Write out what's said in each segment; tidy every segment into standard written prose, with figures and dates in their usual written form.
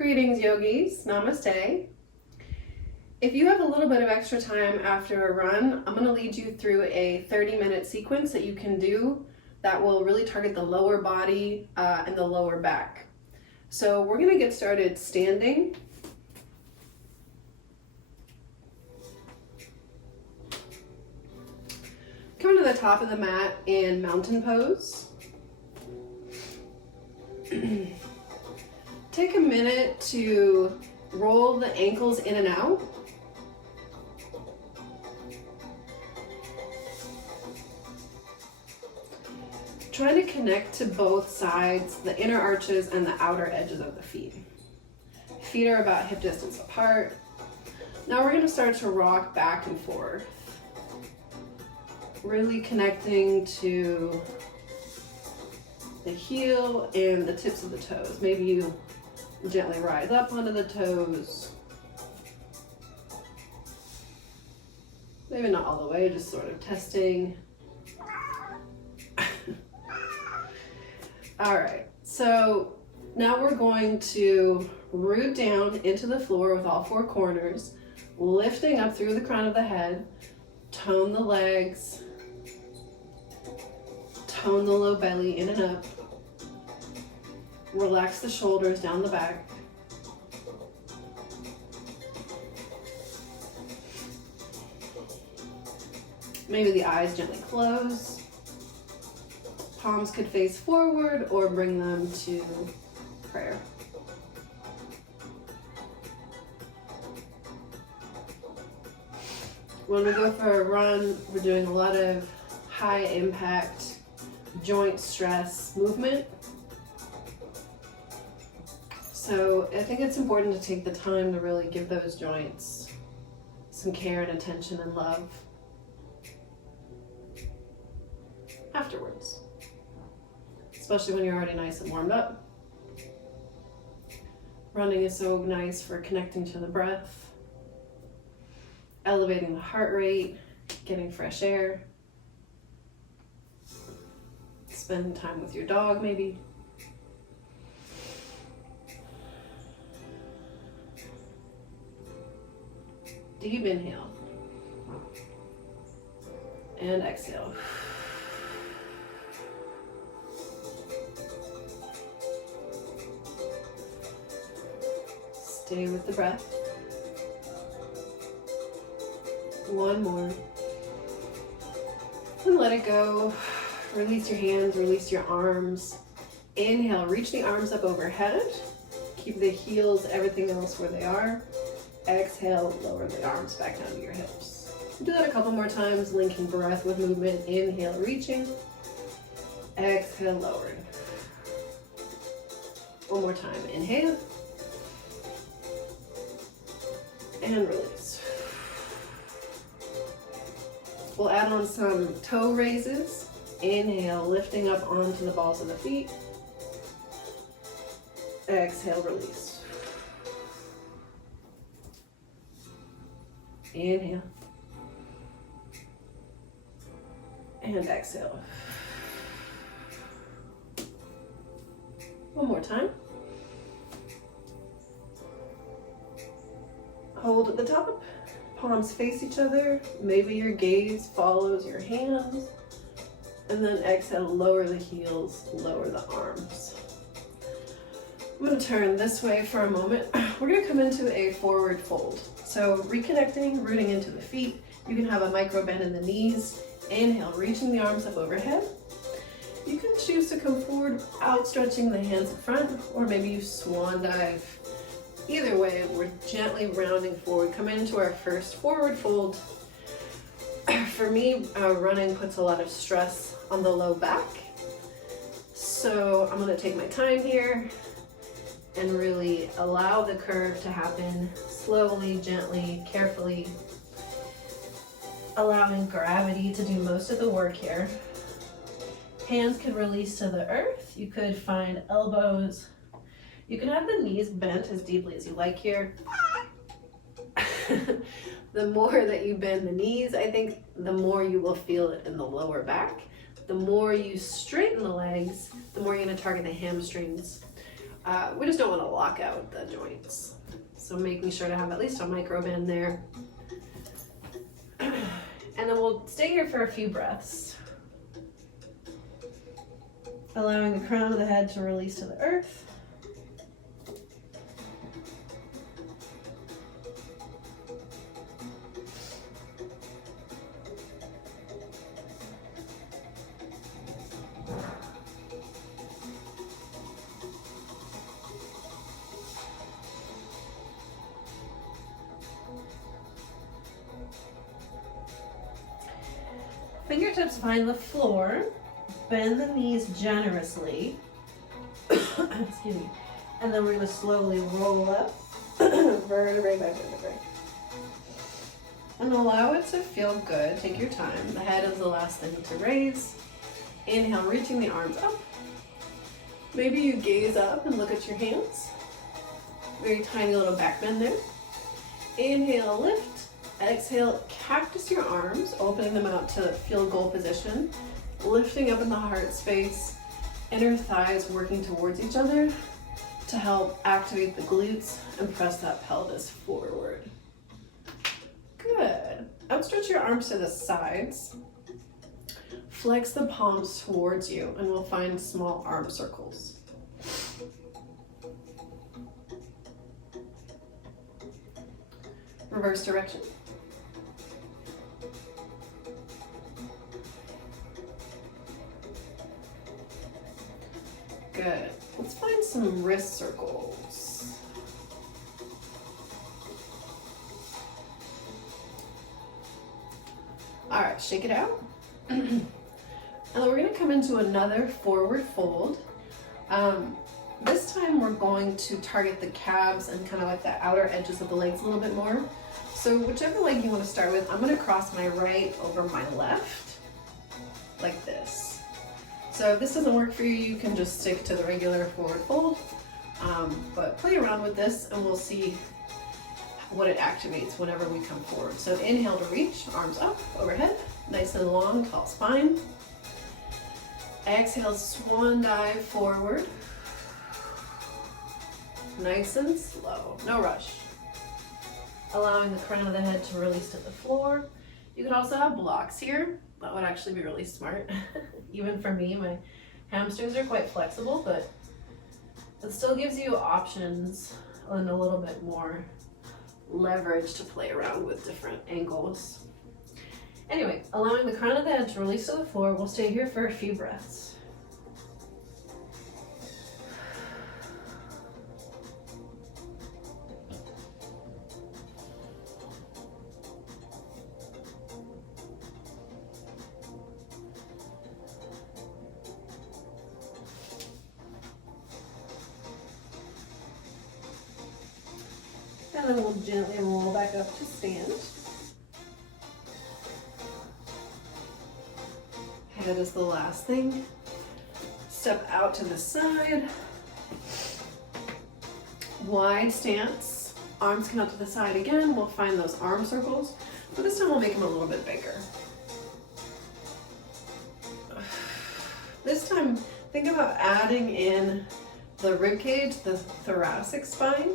Greetings, yogis. Namaste. If you have a little bit of extra time after a run, I'm going to lead you through a 30-minute sequence that you can do that will really target the lower body and the lower back. So we're going to get started standing. Come to the top of the mat in mountain pose. Take a minute to roll the ankles in and out. Try to connect to both sides, the inner arches and the outer edges of the feet. Feet are about hip distance apart. Now we're going to start to rock back and forth, really connecting to the heel and the tips of the toes. Maybe you gently rise up onto the toes. Maybe not all the way, just sort of testing. All right, so now we're going to root down into the floor with all four corners, lifting up through the crown of the head, tone the legs, tone the low belly in and up, relax the shoulders down the back. Maybe the eyes gently close. Palms could face forward or bring them to prayer. When we go for a run, we're doing a lot of high impact joint stress movement. So I think it's important to take the time to really give those joints some care and attention and love afterwards, especially when you're already nice and warmed up. Running is so nice for connecting to the breath, elevating the heart rate, getting fresh air, spending time with your dog maybe. Deep inhale and exhale. Stay with the breath. One more. And let it go. Release your hands, release your arms. Inhale, reach the arms up overhead. Keep the heels, everything else where they are. Exhale, lower the arms back down to your hips. Do that a couple more times, linking breath with movement. Inhale, reaching. Exhale, lowering. One more time. Inhale. And release. We'll add on some toe raises. Inhale, lifting up onto the balls of the feet. Exhale, release. Inhale. And exhale. One more time. Hold at the top, palms face each other. Maybe your gaze follows your hands. And then exhale, lower the heels, lower the arms. I'm gonna turn this way for a moment. We're gonna come into a forward fold. So reconnecting, rooting into the feet. You can have a micro bend in the knees. Inhale, reaching the arms up overhead. You can choose to come forward, outstretching the hands in front, or maybe you swan dive. Either way, we're gently rounding forward. Come into our first forward fold. For me, running puts a lot of stress on the low back. So I'm gonna take my time here and really allow the curve to happen slowly, gently, carefully, allowing gravity to do most of the work here. Hands can release to the earth. You could find elbows. You can have the knees bent as deeply as you like here. The more that you bend the knees, I think the more you will feel it in the lower back. The more you straighten the legs, the more you're going to target the hamstrings. We just don't want to lock out the joints. So making sure to have at least a micro bend there. And then we'll stay here for a few breaths. Allowing the crown of the head to release to the earth. Fingertips find the floor, bend the knees generously, excuse me, and then we're going to slowly roll up, vertebrae by vertebrae. And allow it to feel good. Take your time. The head is the last thing to raise. Inhale, reaching the arms up. Maybe you gaze up and look at your hands. Very tiny little back bend there. Inhale, lift. Exhale, cactus your arms, opening them out to field goal position, lifting up in the heart space, inner thighs working towards each other to help activate the glutes and press that pelvis forward. Good. Outstretch your arms to the sides. Flex the palms towards you and we'll find small arm circles. Reverse direction. Good. Let's find some wrist circles. All right, shake it out. And then we're going to come into another forward fold. This time we're going to target the calves and kind of like the outer edges of the legs a little bit more. So whichever leg you want to start with, I'm going to cross my right over my left, like this. So if this doesn't work for you, you can just stick to the regular forward fold, but play around with this and we'll see what it activates whenever we come forward. So inhale to reach, arms up, overhead, nice and long, tall spine. Exhale, swan dive forward. Nice and slow, no rush. Allowing the crown of the head to release to the floor. You could also have blocks here. That would actually be really smart. Even for me, my hamstrings are quite flexible, but it still gives you options and a little bit more leverage to play around with different angles. Anyway, allowing the crown of the head to release to the floor, we'll stay here for a few breaths. And then we'll gently roll back up to stand. Head is the last thing. Step out to the side. Wide stance. Arms come out to the side again. We'll find those arm circles, but this time we'll make them a little bit bigger. This time, think about adding in the rib cage, the thoracic spine.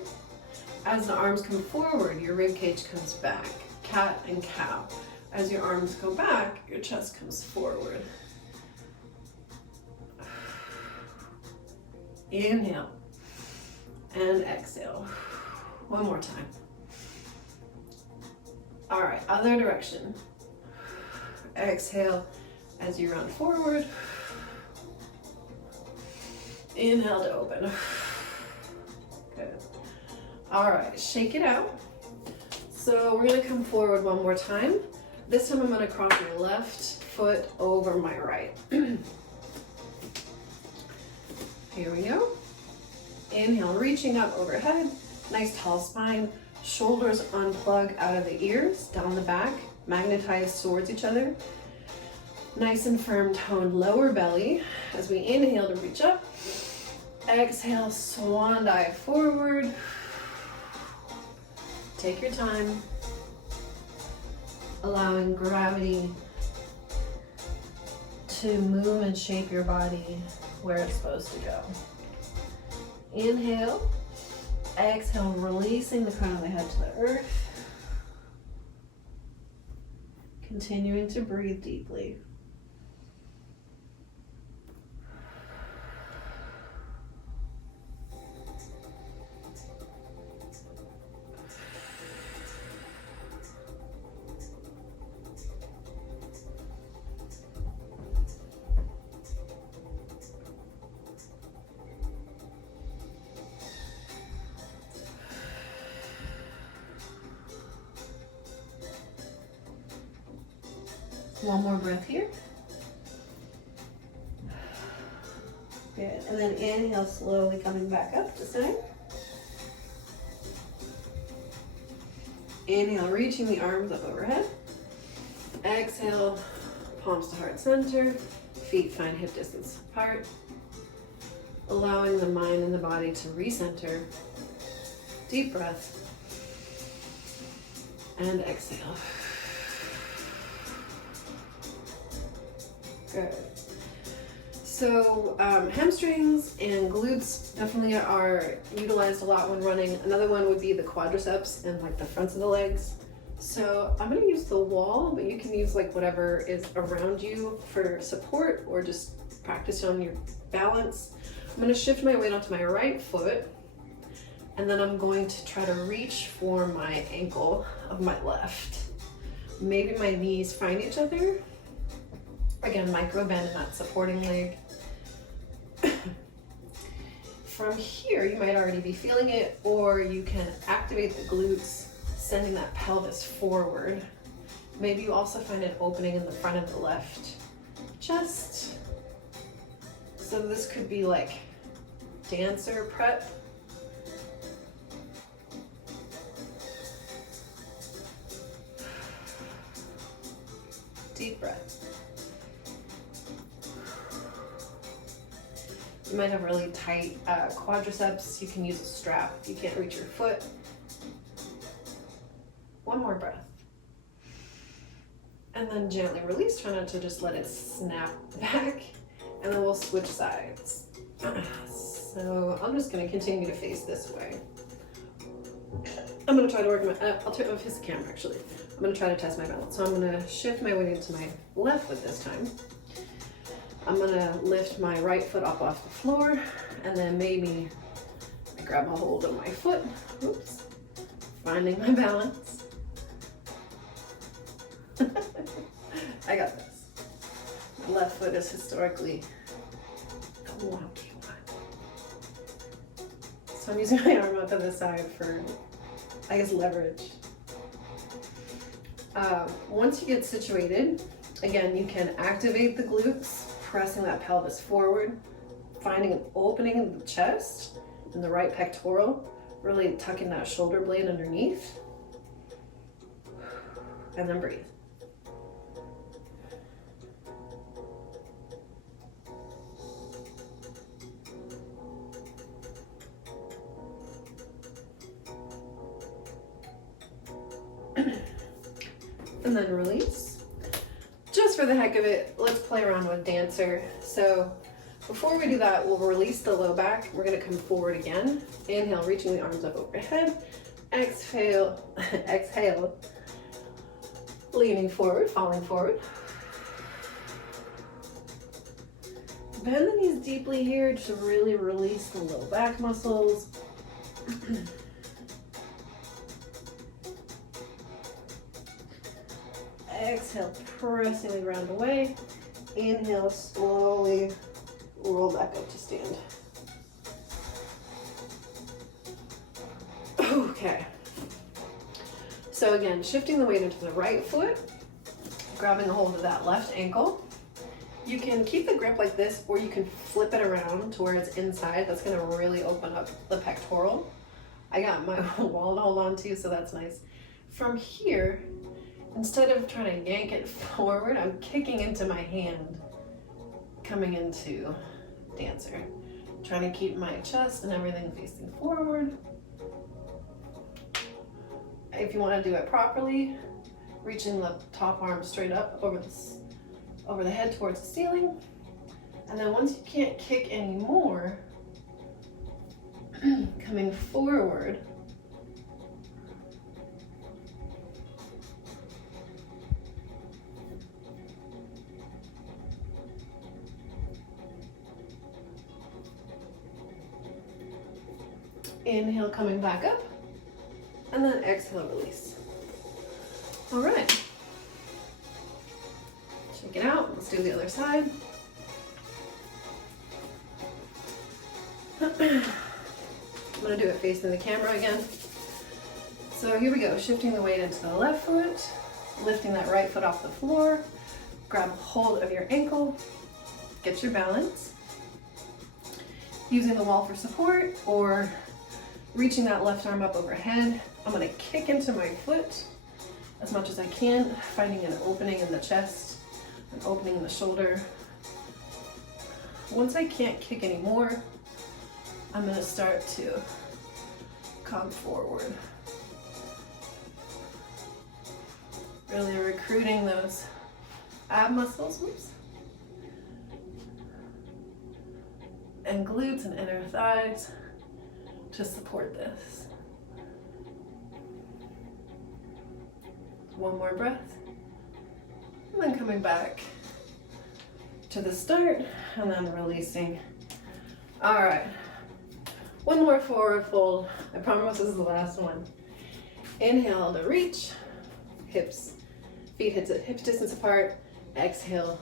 As the arms come forward, your rib cage comes back, cat and cow. As your arms go back, your chest comes forward. Inhale and exhale. One more time. All right, other direction. Exhale as you round forward. Inhale to open. Good. All right, shake it out. So we're gonna come forward one more time. This time I'm gonna cross my left foot over my right. Here we go. Inhale, reaching up overhead. Nice tall spine. Shoulders unplug out of the ears, down the back, magnetize towards each other. Nice and firm toned lower belly. As we inhale to reach up. Exhale, swan dive forward. Take your time, allowing gravity to move and shape your body where it's supposed to go. Inhale, exhale, releasing the crown of the head to the earth. Continuing to breathe deeply. One more breath here. Good. And then inhale, slowly coming back up to center. Inhale, reaching the arms up overhead. Exhale, palms to heart center. Feet find hip distance apart. Allowing the mind and the body to recenter. Deep breath. And exhale. Good. So hamstrings and glutes definitely are utilized a lot when running. Another one would be the quadriceps and like the fronts of the legs. So I'm going to use the wall, but you can use like whatever is around you for support or just practice on your balance. I'm going to shift my weight onto my right foot, and then I'm going to try to reach for my ankle of my left. Maybe my knees find each other. Again, micro bend in that supporting leg. From here, you might already be feeling it, or you can activate the glutes, sending that pelvis forward. Maybe you also find an opening in the front of the left chest. So this could be like dancer prep. Deep breath. You might have really tight quadriceps. You can use a strap if you can't reach your foot. One more breath. And then gently release. Try not to just let it snap back. And then we'll switch sides. So I'm just going to continue to face this way. I'm going to try to work my, I'll face the camera actually. I'm going to try to test my balance. So I'm going to shift my weight into my left foot this time. I'm gonna lift my right foot up off the floor, and then maybe grab a hold of my foot. Oops. Finding my balance. I got this. My left foot is historically a wonky one. So I'm using my arm up to the side for, I guess, leverage. Once you get situated, again, you can activate the glutes, pressing that pelvis forward, finding an opening in the chest, in the right pectoral, really tucking that shoulder blade underneath, and then breathe. And then release. Just for the heck of it, let's play around with dancer. So before we do that, we'll release the low back. We're gonna come forward again. Inhale, reaching the arms up overhead. Exhale, exhale, leaning forward, falling forward. Bend the knees deeply here to really release the low back muscles. Exhale, pressing the ground away. Inhale, slowly roll back up to stand. Okay. So again, shifting the weight into the right foot, grabbing a hold of that left ankle. You can keep the grip like this, or you can flip it around to where it's inside. That's gonna really open up the pectoral. I got my wall to hold on to, so that's nice. From here, instead of trying to yank it forward, I'm kicking into my hand, coming into dancer. Trying to keep my chest and everything facing forward. If you want to do it properly, reaching the top arm straight up over the head towards the ceiling. And then once you can't kick anymore, Coming forward. Inhale, coming back up, and then exhale, release. All right. Shake it out. Let's do the other side. I'm gonna do it facing the camera again. So here we go, shifting the weight into the left foot, lifting that right foot off the floor, grab hold of your ankle, get your balance. Using the wall for support or reaching that left arm up overhead, I'm gonna kick into my foot as much as I can, finding an opening in the chest, an opening in the shoulder. Once I can't kick anymore, I'm gonna start to come forward. Really recruiting those ab muscles, and glutes and inner thighs to support this. One more breath, and then coming back to the start, and then releasing. All right, one more forward fold. I promise this is the last one. Inhale to reach, hips, feet hips distance apart. Exhale,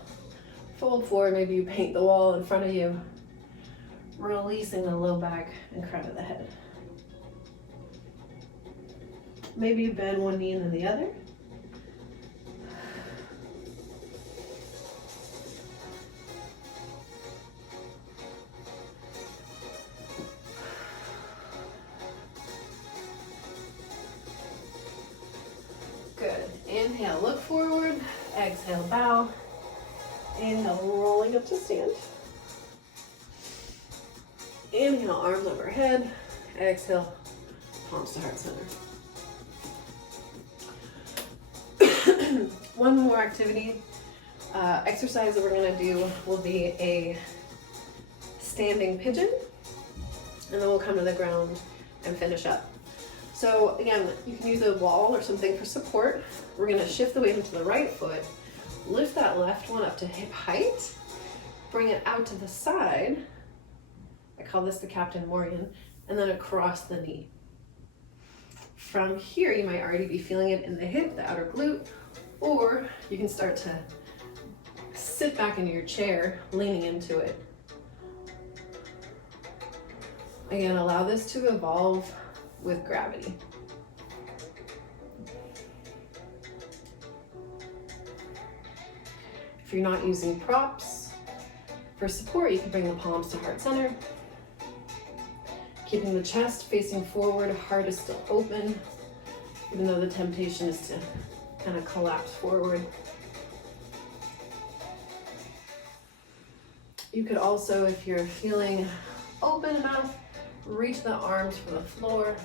fold forward. Maybe you paint the wall in front of you. Releasing the low back and crown of the head. Maybe you bend one knee and then the other. Good. Inhale, look forward. Exhale, bow. Inhale, rolling up to stand. Inhale, arms overhead. Exhale, palms to heart center. One more activity, exercise that we're gonna do will be a standing pigeon, and then we'll come to the ground and finish up. So again, you can use a wall or something for support. We're gonna shift the weight into the right foot, lift that left one up to hip height, bring it out to the side. I call this the Captain Morgan, and then across the knee. From here, you might already be feeling it in the hip, the outer glute, or you can start to sit back into your chair, leaning into it. Again, allow this to evolve with gravity. If you're not using props for support, you can bring the palms to heart center. Keeping the chest facing forward, heart is still open, even though the temptation is to kind of collapse forward. You could also, if you're feeling open enough, reach the arms for the floor.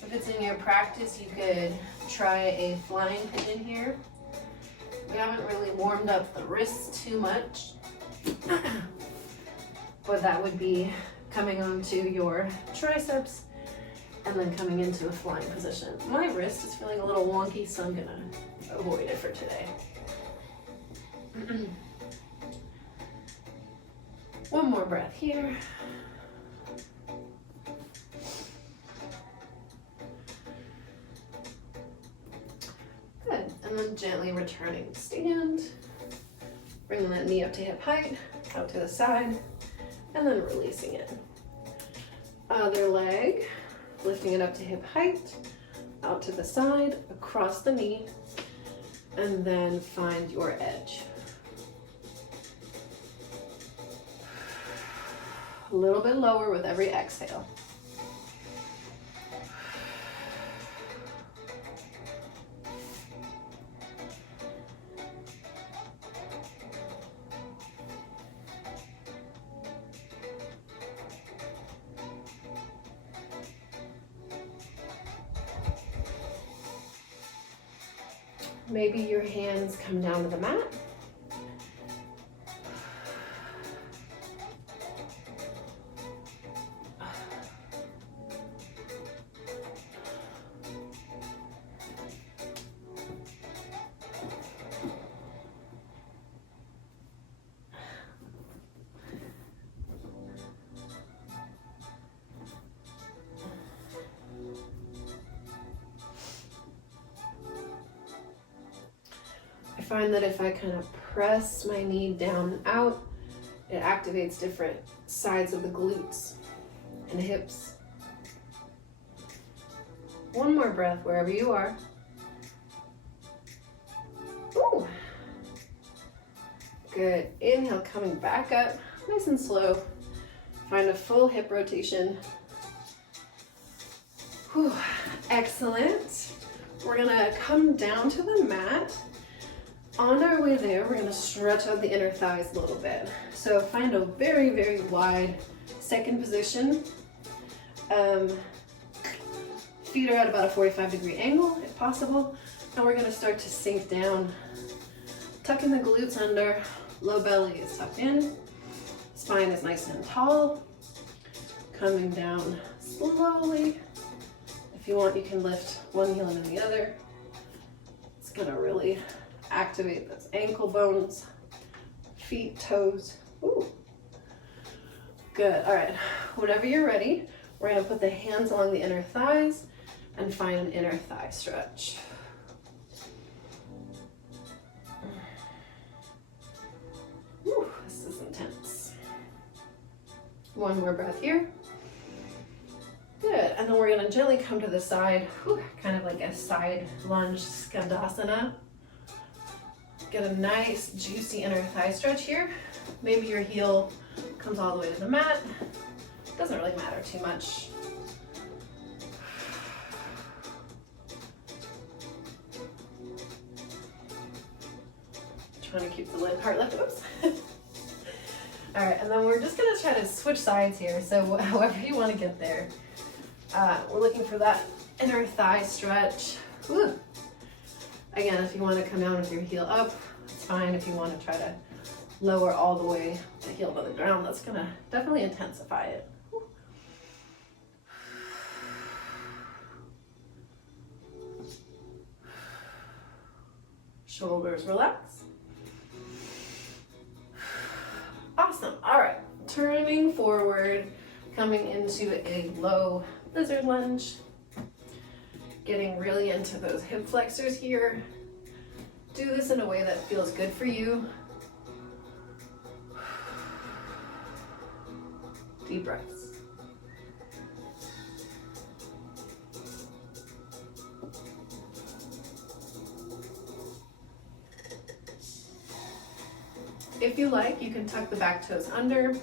If it's in your practice, you could try a flying pigeon here. We haven't really warmed up the wrists too much, but that would be coming onto your triceps and then coming into a flying position. My wrist is feeling a little wonky, so I'm gonna avoid it for today. One more breath here. Good, and then gently returning to stand. Bringing that knee up to hip height, out to the side, and then releasing it. Other leg, lifting it up to hip height, out to the side, across the knee, and then find your edge. A little bit lower with every exhale. Maybe your hands come down to the mat. I find that if I kind of press my knee down and out, it activates different sides of the glutes and hips. One more breath wherever you are. Ooh. Good. Inhale, coming back up, nice and slow. Find a full hip rotation. Whew. Excellent. We're gonna come down to the mat. On our way there, we're gonna stretch out the inner thighs a little bit. So find a very, very wide second position. Feet are at about a 45-degree angle, if possible. And we're gonna start to sink down. Tucking the glutes under, low belly is tucked in. Spine is nice and tall. Coming down slowly. If you want, you can lift one heel into the other. It's gonna really activate those ankle bones, feet, toes. Ooh. Good. All right. Whenever you're ready, we're going to put the hands along the inner thighs and find an inner thigh stretch. Ooh, this is intense. One more breath here. Good. And then we're going to gently come to the side, kind of like a side lunge skandasana. Get a nice juicy inner thigh stretch here. Maybe your heel comes all the way to the mat. Doesn't really matter too much. Trying to keep the heart lifted. Oops. All right, and then we're just gonna try to switch sides here. So however you want to get there. We're looking for that inner thigh stretch. Woo. Again, if you want to come down with your heel up, it's fine. If you want to try to lower all the way the heel to the ground, that's going to definitely intensify it. Shoulders relax. Awesome. All right. Turning forward, coming into a low lizard lunge. Getting really into those hip flexors here. Do this in a way that feels good for you. Deep breaths. If you like, you can tuck the back toes under.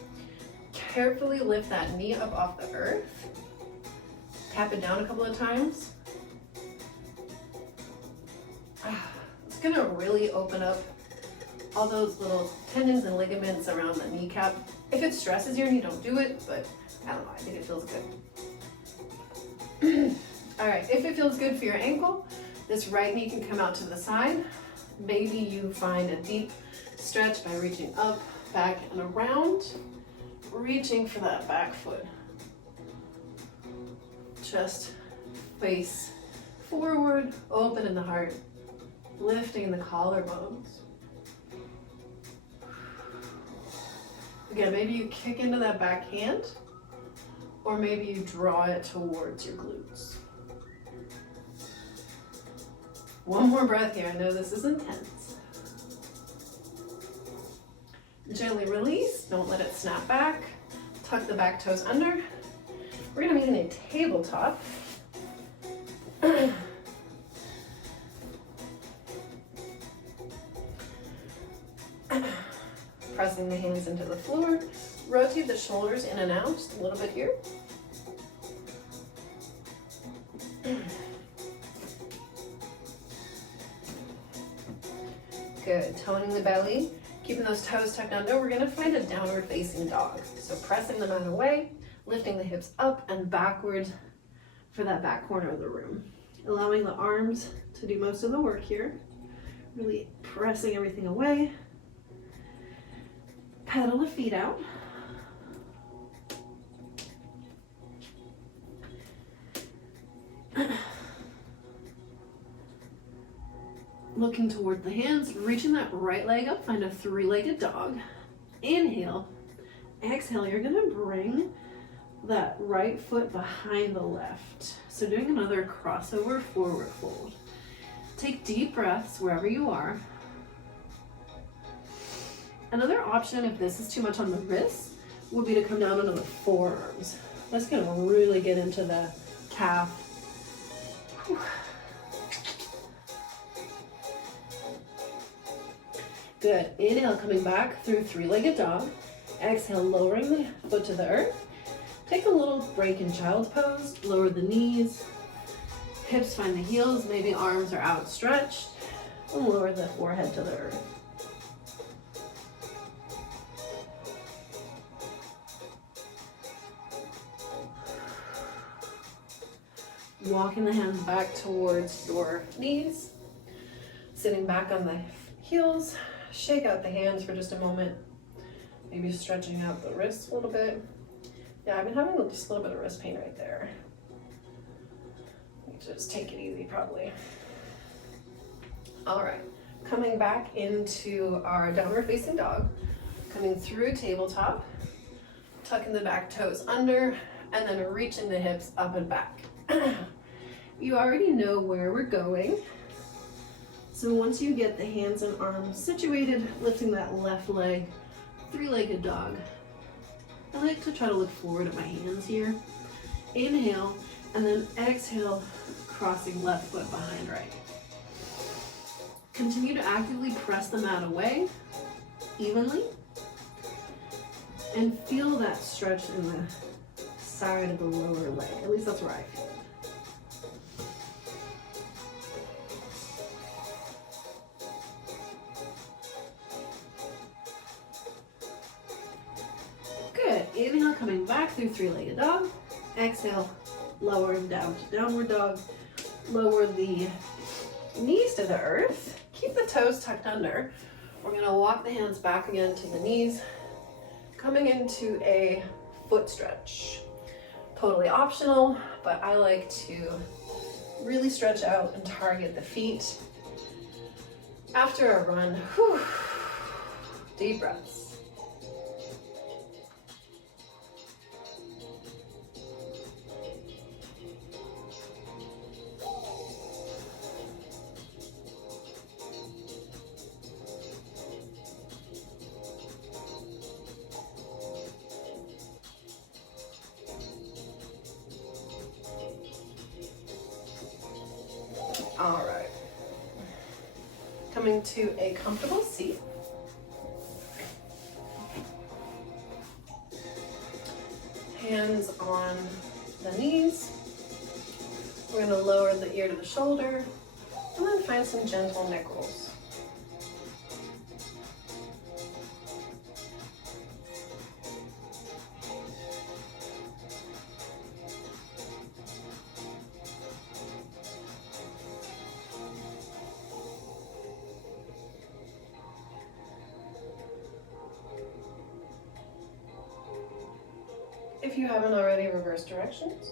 Carefully lift that knee up off the earth. Tap it down a couple of times. It's gonna really open up all those little tendons and ligaments around the kneecap. If it stresses your knee, don't do it, but I don't know, I think it feels good. All right, if it feels good for your ankle, this right knee can come out to the side. Maybe you find a deep stretch by reaching up, back, and around, reaching for that back foot. Just face forward, open in the heart. Lifting the collarbones. Again, maybe you kick into that back hand, or maybe you draw it towards your glutes. One more breath here. I know this is intense. Gently release. Don't let it snap back. Tuck the back toes under. We're going to meet in a tabletop. Pressing the hands into the floor. Rotate the shoulders in and out just a little bit here. Good. Toning the belly. Keeping those toes tucked under. We're going to find a downward facing dog. So pressing them out of the way, lifting the hips up and backward for that back corner of the room. Allowing the arms to do most of the work here. Really pressing everything away. Pedal the feet out. Looking toward the hands, reaching that right leg up, find a three-legged dog. Inhale. Exhale, you're gonna bring that right foot behind the left. So doing another crossover forward fold. Take deep breaths wherever you are. Another option, if this is too much on the wrists, would be to come down onto the forearms. That's gonna really get into the calf. Whew. Good. Inhale, coming back through three-legged dog. Exhale, lowering the foot to the earth. Take a little break in child's pose. Lower the knees. Hips find the heels. Maybe arms are outstretched. And lower the forehead to the earth. Walking the hands back towards your knees. Sitting back on the heels. Shake out the hands for just a moment. Maybe stretching out the wrists a little bit. Yeah, I've been having just a little bit of wrist pain right there. Just take it easy, probably. All right, coming back into our downward facing dog. Coming through tabletop, tucking the back toes under, and then reaching the hips up and back. You already know where we're going. So once you get the hands and arms situated, lifting that left leg, three-legged dog. I like to try to look forward at my hands here. Inhale, and then exhale, crossing left foot behind right. Continue to actively press the mat away, evenly, and feel that stretch in the side of the lower leg. At least that's where I feel it. Inhale, coming back through three-legged dog. Exhale, lowering down to downward dog. Lower the knees to the earth. Keep the toes tucked under. We're gonna walk the hands back again to the knees. Coming into a foot stretch. Totally optional, but I like to really stretch out and target the feet. After a run, whew, deep breaths. All right, coming to a comfortable seat. Hands on the knees. We're gonna lower the ear to the shoulder and then find some gentle neck rolls. If you haven't already, reverse directions.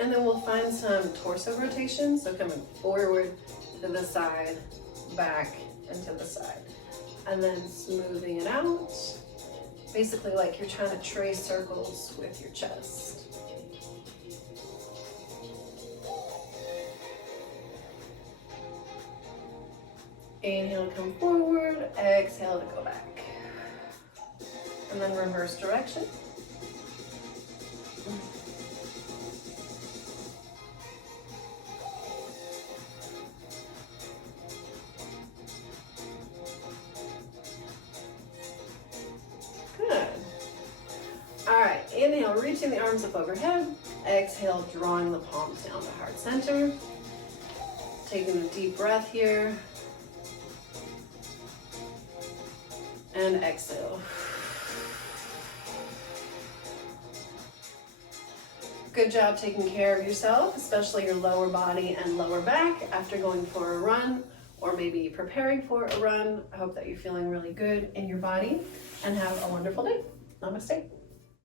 And then we'll find some torso rotation. So coming forward to the side, back, and to the side. And then smoothing it out. Basically like you're trying to trace circles with your chest. Inhale, come forward, exhale to go back. And then reverse direction. Good. All right, inhale, reaching the arms up overhead. Exhale, drawing the palms down to heart center. Taking a deep breath here. And exhale. Good job taking care of yourself, especially your lower body and lower back after going for a run or maybe preparing for a run. I hope that you're feeling really good in your body and have a wonderful day. Namaste.